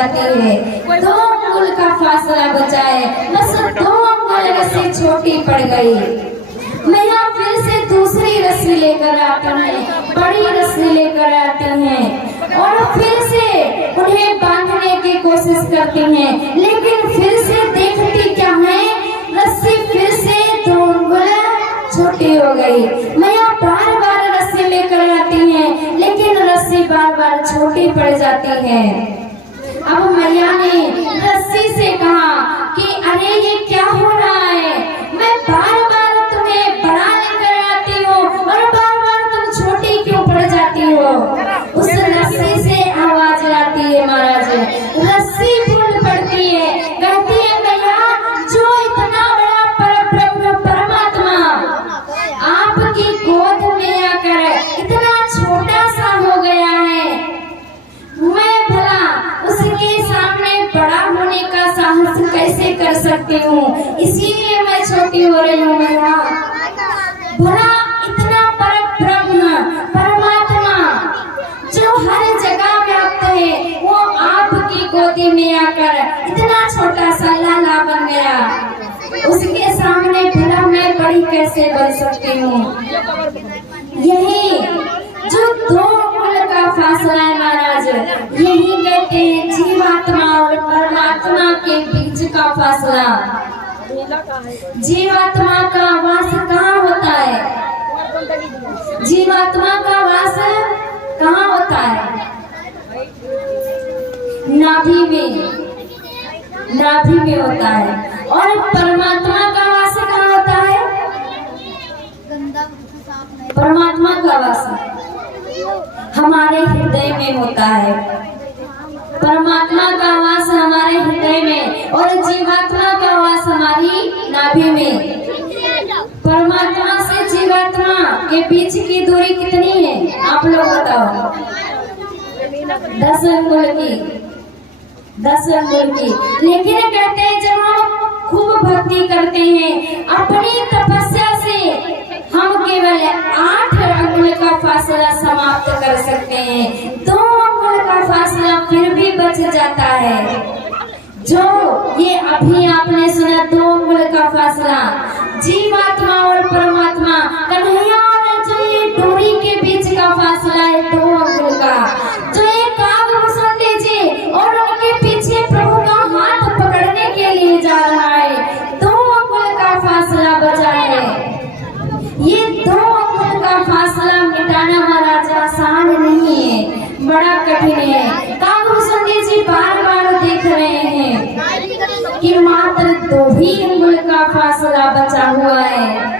जाती है। 2 अंगुल का फासला बचा है, बस 2 अंगुल रस्सी छोटी पड़ गई। मैया फिर से दूसरी रस्सी लेकर आती हैं, बड़ी रस्सी लेकर आती हैं और फिर से उन्हें बांधने की कोशिश करती हैं, लेकिन फिर से देखती क्या है, रस्सी फिर से 2 अंगुल छोटी हो गई। मैया बार बार रस्सी लेकर आती हैं, लेकिन रस्सी बार बार छोटी पड़ जाती है। अब मैया ने रस्सी से कहा कि अरे ये क्या हो रहा है, मैं बार बार तुम्हें बड़ा लेकर आती हूँ और बार बार तुम छोटी क्यों पड़ जाती हो। उस रस्सी से आवाज आती है महाराज, रस्सी फूल पड़ती है, कहती है मैया जो इतना बड़ा परब्रह्म परमात्मा आपकी गोद में आकर इतना छोटा सा हो गया है, मैं भला उसके सामने बड़ा होने का साहस कैसे कर सकती हूँ, इसीलिए मैं छोटी हो रही हूँ। मैया भला इतना परब्रह्म परमात्मा जो हर जगह व्याप्त है, वो आपकी गोदी में आकर इतना छोटा सा लाला बन गया, उसके सामने भला मैं बड़ी कैसे बन सकती हूँ। यही जो 2 अंगुल का फासला है महाराज, यही कहते हैं जीवात्मा और परमात्मा के बीच का फासला। जीवात्मा का वास कहाँ होता है? जीवात्मा का वास कहाँ होता है? नाभि में होता है। और परमात्मा का वास कहाँ होता है? परमात्मा का वास हमारे हृदय में होता है। परमात्मा का वास हमारे हृदय में और जीवात्मा का वास हमारी नाभि में। परमात्मा से जीवात्मा के बीच की दूरी कितनी है आप लोग बताओ? 10 अंगुल की। 10 अंगुल की। लेकिन कहते हैं जब हम खूब भक्ति करते हैं, अपनी तपस्या से हम केवल 8 अंगुल का फासला समाप्त कर सकते हैं। 2 अंगुल का फासला फिर भी बच जाता है। जो ये अभी आपने सुना 2 अंगुल का फासला, जीवात्मा और परमात्मा कन्हैया और जो ये डोरी के बीच का फासला है 2 अंगुल का, जो ये कागभूषण जी और उनके पीछे प्रभु का हाथ पकड़ने के लिए जा रहा है, 2 अंगुल का फासला बचा है। ये 2 अंगुल का फासला मिटाना महाराज आसान नहीं है, बड़ा कठिन है। कागभूषण जी बार बार देख रहे हैं कि मात्र 2 ही अंगुल का फासला बचा हुआ है।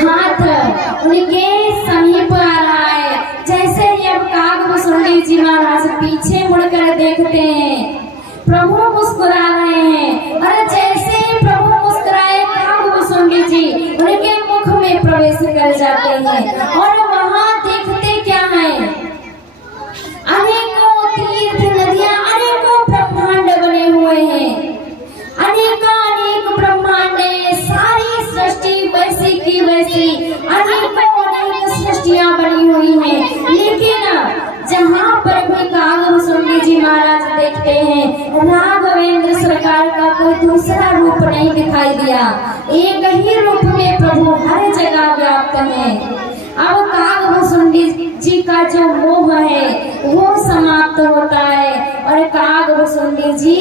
हाथ उनके समीप आ रहा है। जैसे ही अब कागभूषण जी महाराज पीछे मुड़कर देखते हैं, प्रभु मुस्कुरा रहे हैं और जैसे ही प्रभु मुस्कुराए कागभूषण जी उनके मुख में प्रवेश कर जाते हैं और वहाँ देखते क्या है, अनेकों तीर्थ नदियां, अनेकों ब्रह्मांड बने हुए हैं, अनेक ब्रह्मांड, सारी सृष्टि वैसी की वैसी अनेक सृष्टियां बनी हुई हैं। लेकिन जहाँ पर भी कागभूषण जी महाराज देखते हैं, राघवेंद्र सरकार का कोई दूसरा रूप नहीं दिखाई दिया, एक ही रूप में प्रभु हर जगह व्याप्त है। अब कागभूषण जी का जो मोह है वो समाप्त होता है और कागभूषण जी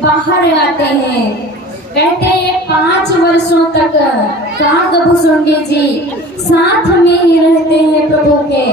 बाहर आते हैं। कहते हैं 5 वर्षों तक कागभूषण जी साथ में ही रहते हैं प्रभु के।